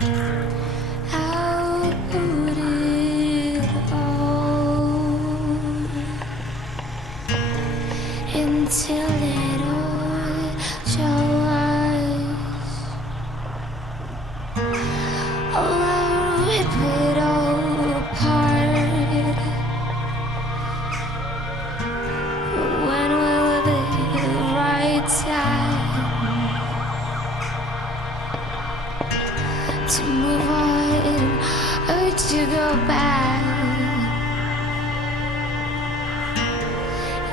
I'll put it all into little Joas. Oh, I'll rip it all apart. But when will be the right time to move on or to go back?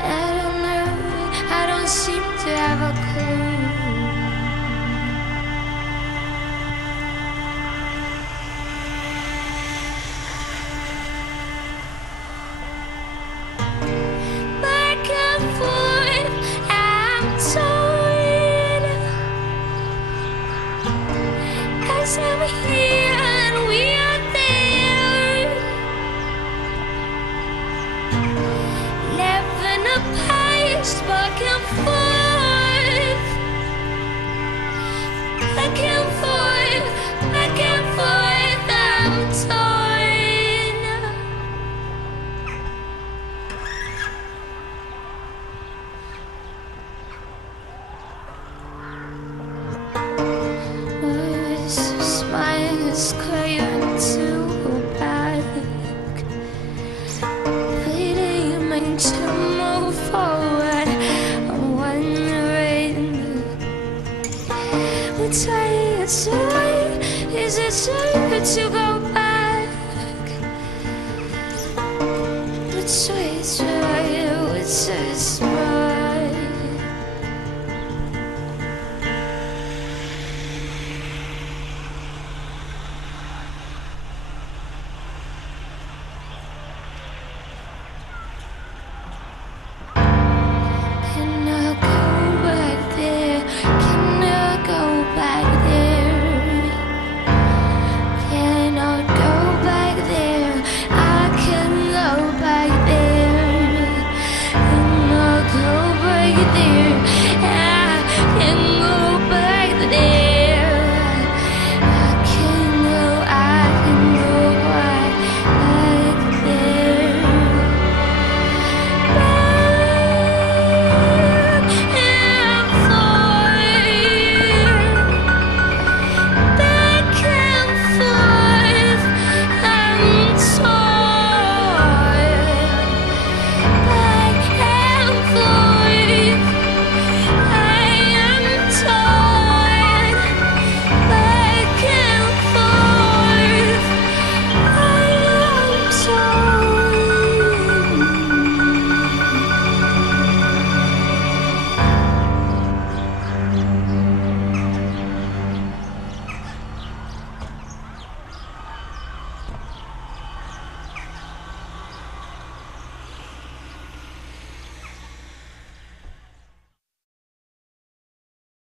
I don't know, I don't seem to have a clue. Back and forth, I'm torn, as I'm here and we are there, living a pace back and forth, back and forth, back and forth, I'm torn. Smiles crying to go back, pleading to move forward. I'm wondering, which way is it right? Is it safe to go back?